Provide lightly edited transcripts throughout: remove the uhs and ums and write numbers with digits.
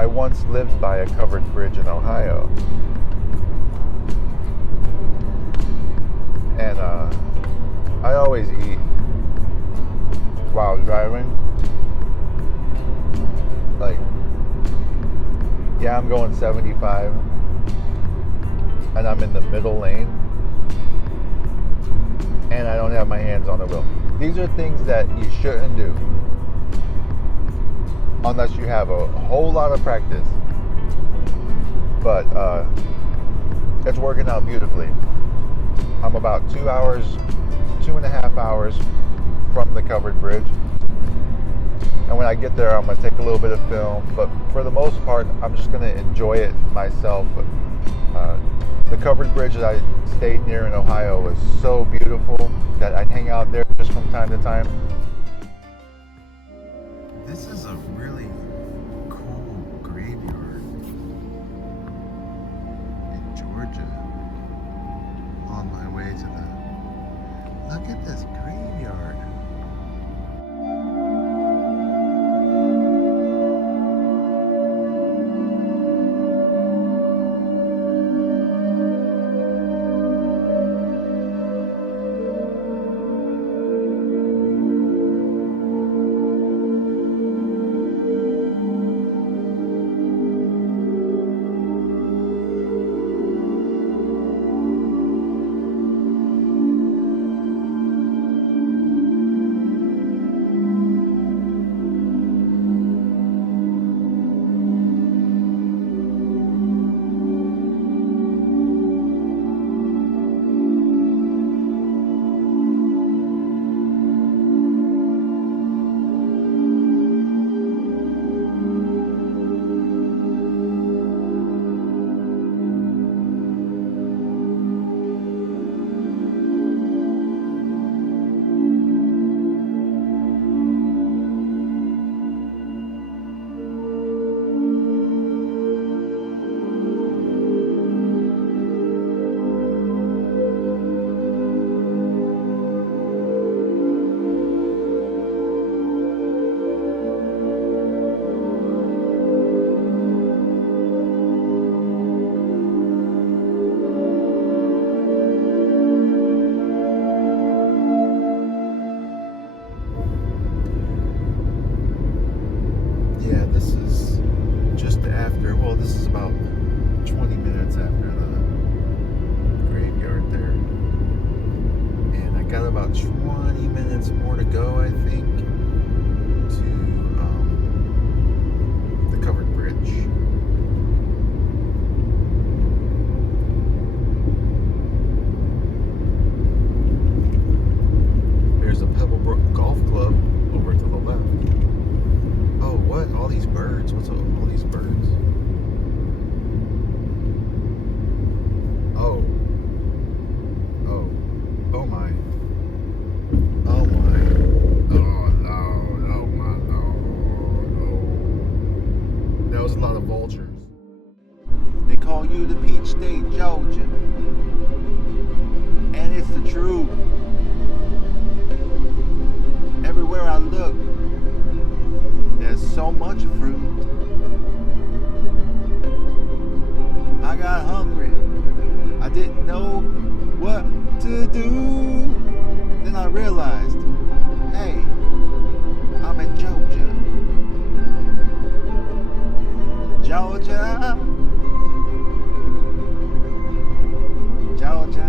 I once lived by a covered bridge in Ohio. And I always eat while driving. Like, yeah, I'm going 75 and I'm in the middle lane and I don't have my hands on the wheel. These are things that you shouldn't do unless you have a whole lot of practice. But it's working out beautifully. I'm about 2.5 hours from the covered bridge. And when I get there, I'm going to take a little bit of film. But for the most part, I'm just going to enjoy it myself. The covered bridge that I stayed near in Ohio was so beautiful that I'd hang out there just from time to time. This is a really cool graveyard in Georgia. On my way to the... Look at this graveyard. Yeah, this is just after, well, this is about 20 minutes after the graveyard there. And I got about 20 minutes more to go, I think, to the covered bridge. There's a Pebblebrook Golf Club over to the left. Oh, what? All these birds? What's all these birds? Oh. Oh. Oh my. Oh my. Oh no. Oh my. No. That was a lot of vultures. They call you the Peach State, Georgia. And it's the truth. Everywhere I look, there's so much fruit. I got hungry. I didn't know what to do. Then I realized, hey, I'm in Georgia. Georgia. Georgia.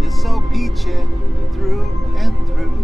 You're so peachy through and through.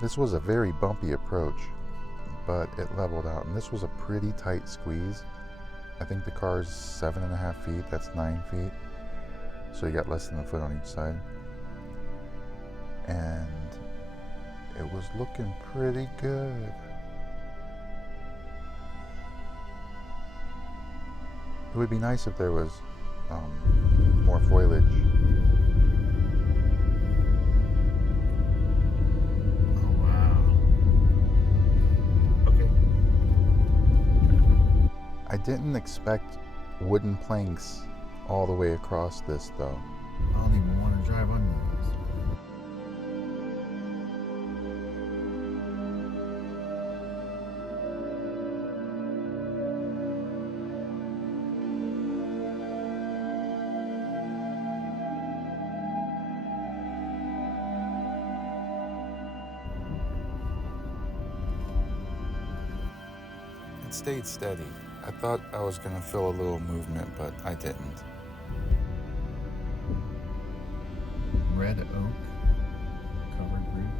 This was a very bumpy approach, but it leveled out, and this was a pretty tight squeeze. I think the car is 7.5 feet, that's 9 feet, so you got less than a foot on each side. And it was looking pretty good. It would be nice if there was more foliage I didn't expect wooden planks all the way across this though. I don't even want to drive under this. It stayed steady. I thought I was going to feel a little movement, but I didn't. Red oak covered roof.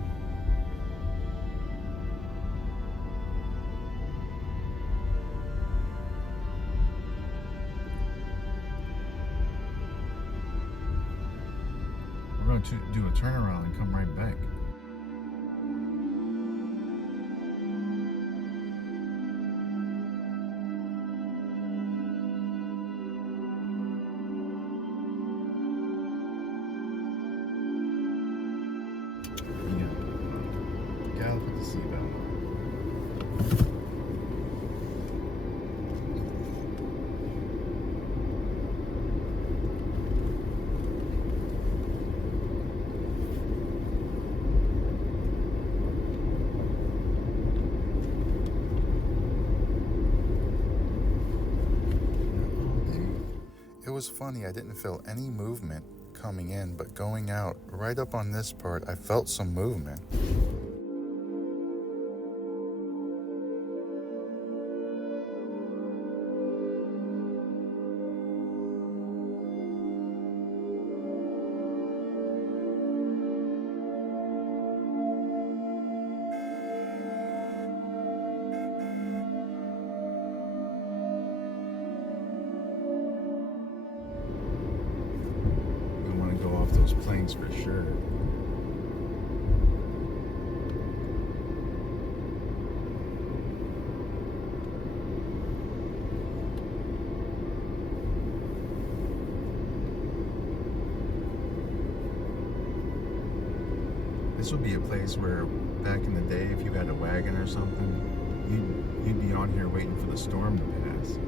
We're going to do a turnaround and come right back. Gotta put the seatbelt on. It was funny, I didn't feel any movement coming in, but going out, right up on this part, I felt some movement. Go off those planes for sure. This would be a place where back in the day, if you had a wagon or something, you'd be on here waiting for the storm to pass.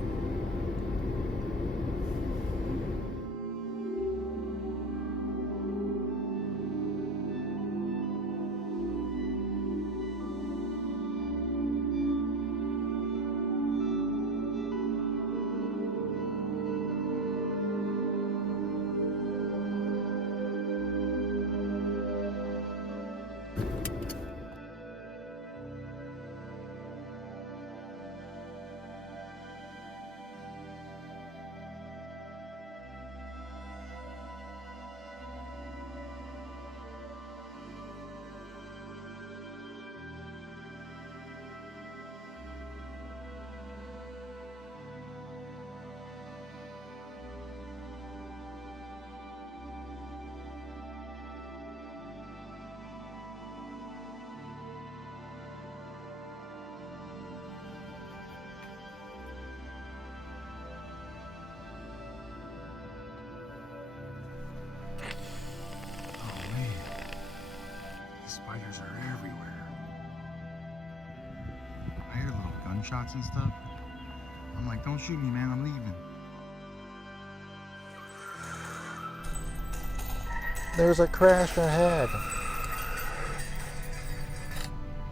Spiders are everywhere. I hear little gunshots and stuff. I'm like, don't shoot me, man, I'm leaving. There's a crash ahead.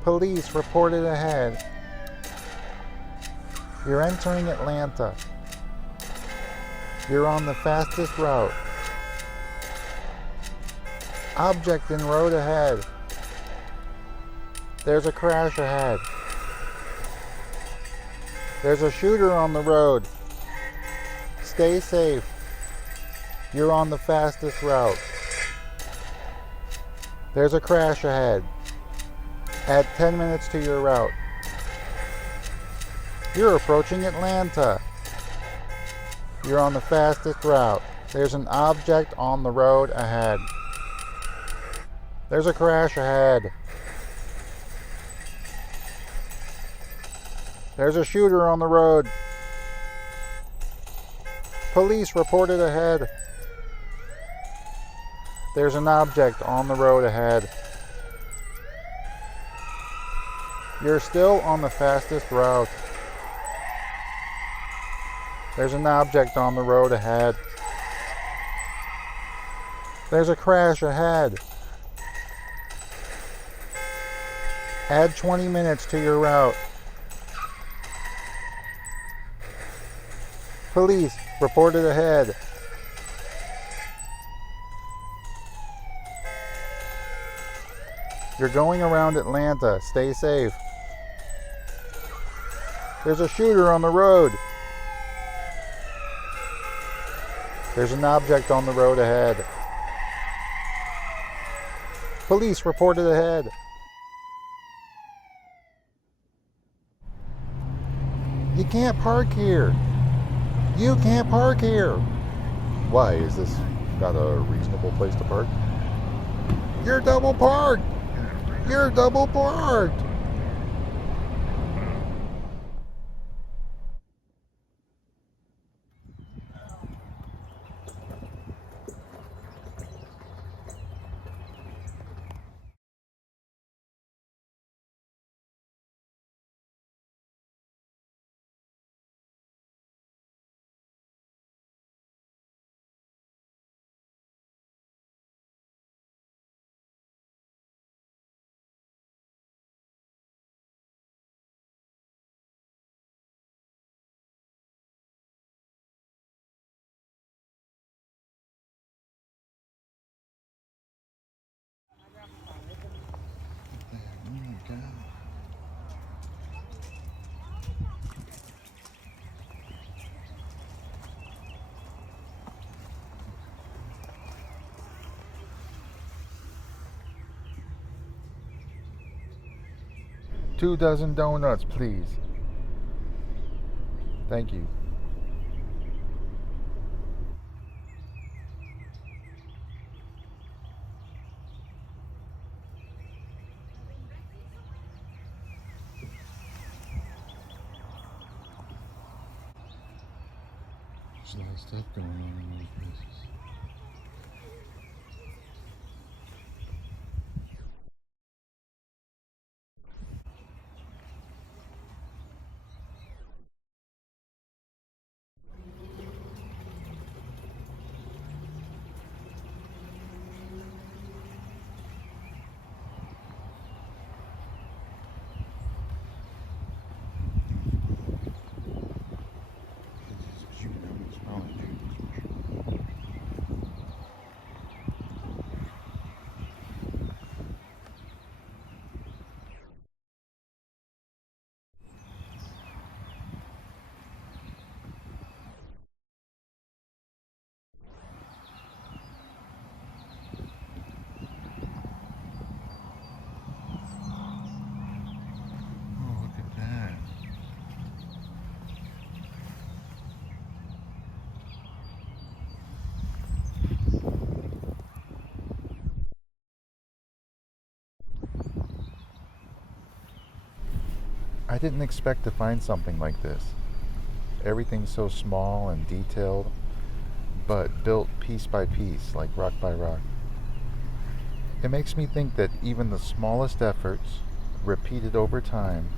Police reported ahead. You're entering Atlanta. You're on the fastest route. Object in road ahead. There's a crash ahead. There's a shooter on the road. Stay safe. You're on the fastest route. There's a crash ahead. Add 10 minutes to your route. You're approaching Atlanta. You're on the fastest route. There's an object on the road ahead. There's a crash ahead. There's a shooter on the road. Police reported ahead. There's an object on the road ahead. You're still on the fastest route. There's an object on the road ahead. There's a crash ahead. Add 20 minutes to your route. Police, reported ahead. You're going around Atlanta. Stay safe. There's a shooter on the road. There's an object on the road ahead. Police reported ahead. You can't park here. You can't park here. Why? Is this not a reasonable place to park? You're double parked. You're double parked. Oh my God. Two dozen donuts, please. Thank you. There's a lot of stuff going on in these places. I didn't expect to find something like this. Everything's so small and detailed, but built piece by piece, like rock by rock. It makes me think that even the smallest efforts, repeated over time,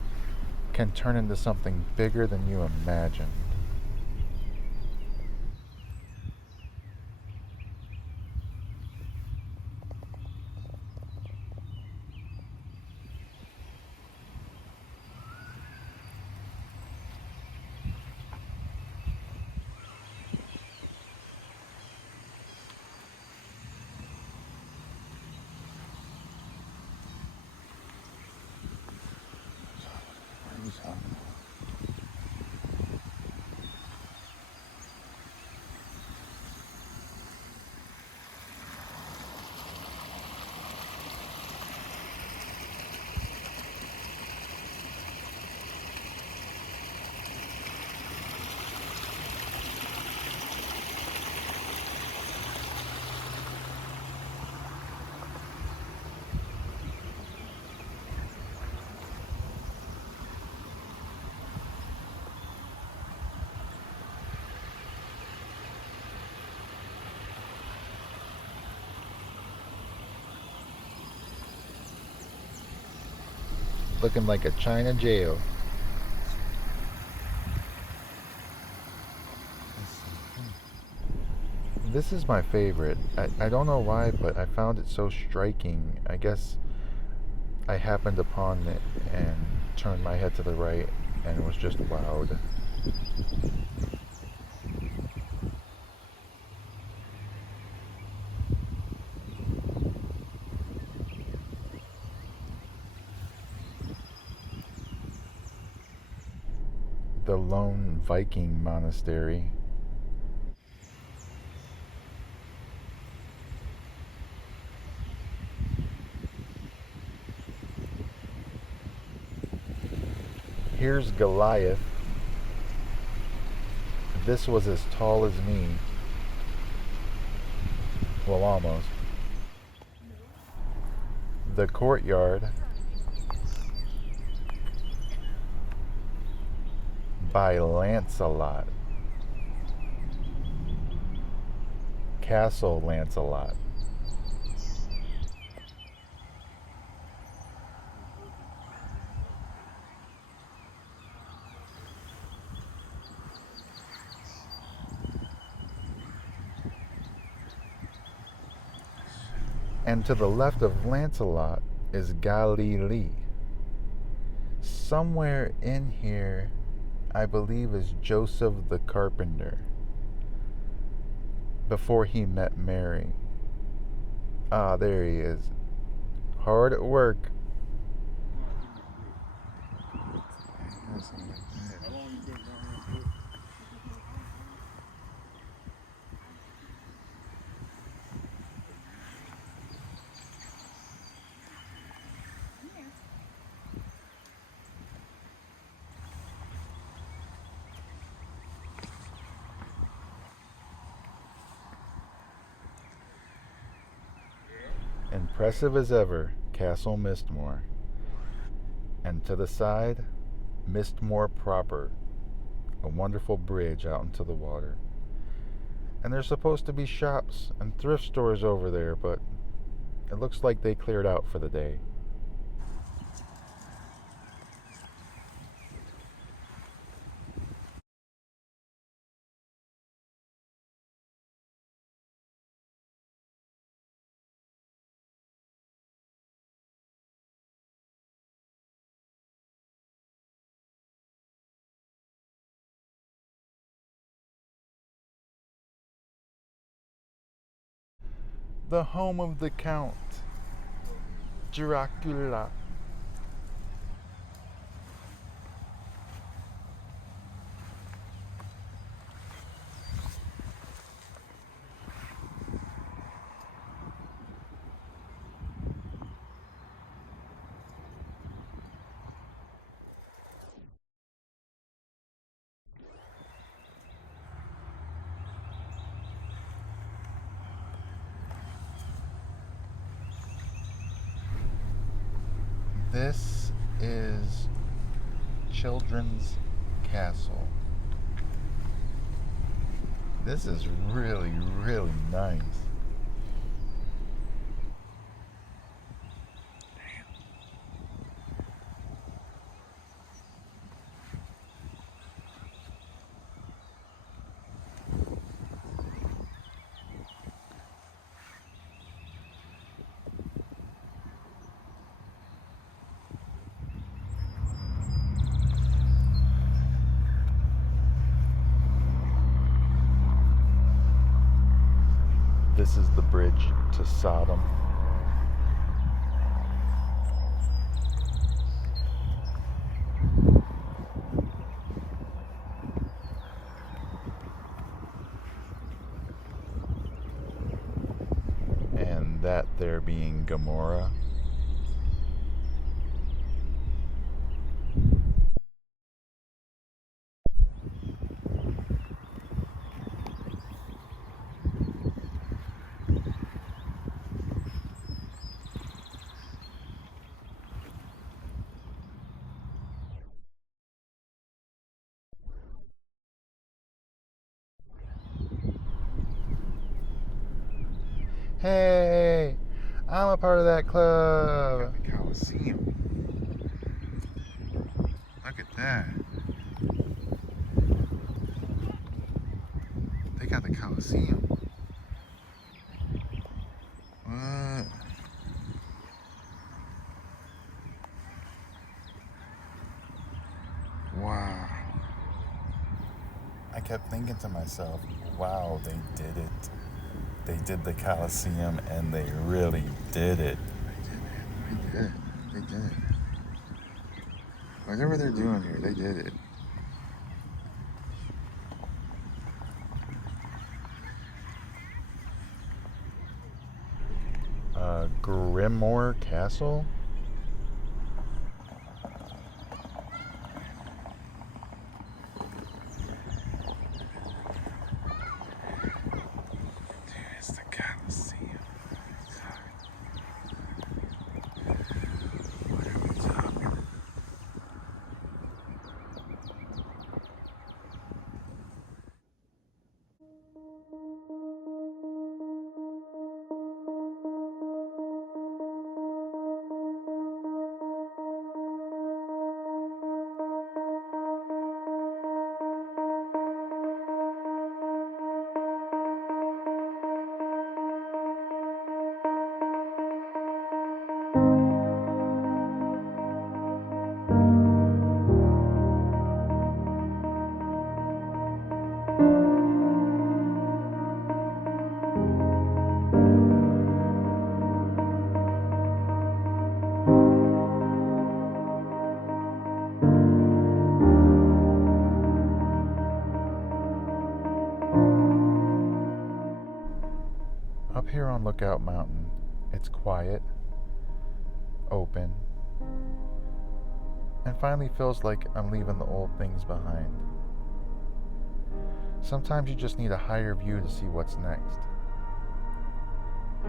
can turn into something bigger than you imagined. Looking like a China jail. This is my favorite. I don't know why, but I found it so striking. I guess I happened upon it and turned my head to the right and was just wowed. The lone Viking monastery. Here's Goliath. This was as tall as me. Well, almost. The courtyard by Lancelot. Castle Lancelot. And to the left of Lancelot is Galilee. Somewhere in here, I believe, is Joseph the carpenter before he met Mary. Ah, there he is. Hard at work. Impressive as ever, Castle Mistmore. And to the side, Mistmore proper, a wonderful bridge out into the water. And there's supposed to be shops and thrift stores over there, but it looks like they cleared out for the day. The home of the Count, Dracula. This is Children's Castle. This is really, really nice. This is the bridge to Sodom. And that there being Gomorrah. Hey, I'm a part of that club. The Coliseum. Look at that. They got the Coliseum. I kept thinking to myself, wow, they did it. They did the Coliseum and they really did it. They did it. They did it. Whatever they're doing here, they did it. Grimmore Castle? It's the Coliseum. What are we talking? Up here on Lookout Mountain, it's quiet, open, and finally feels like I'm leaving the old things behind. Sometimes you just need a higher view to see what's next.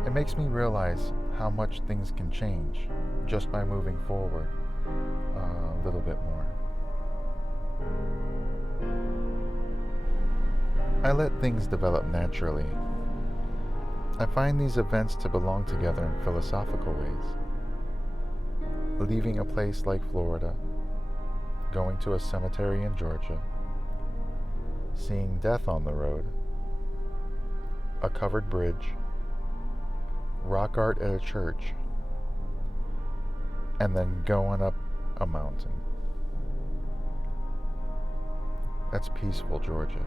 It makes me realize how much things can change just by moving forward a little bit more. I let things develop naturally. I find these events to belong together in philosophical ways. Leaving a place like Florida, going to a cemetery in Georgia, seeing death on the road, a covered bridge, rock art at a church, and then going up a mountain. That's peaceful, Georgia.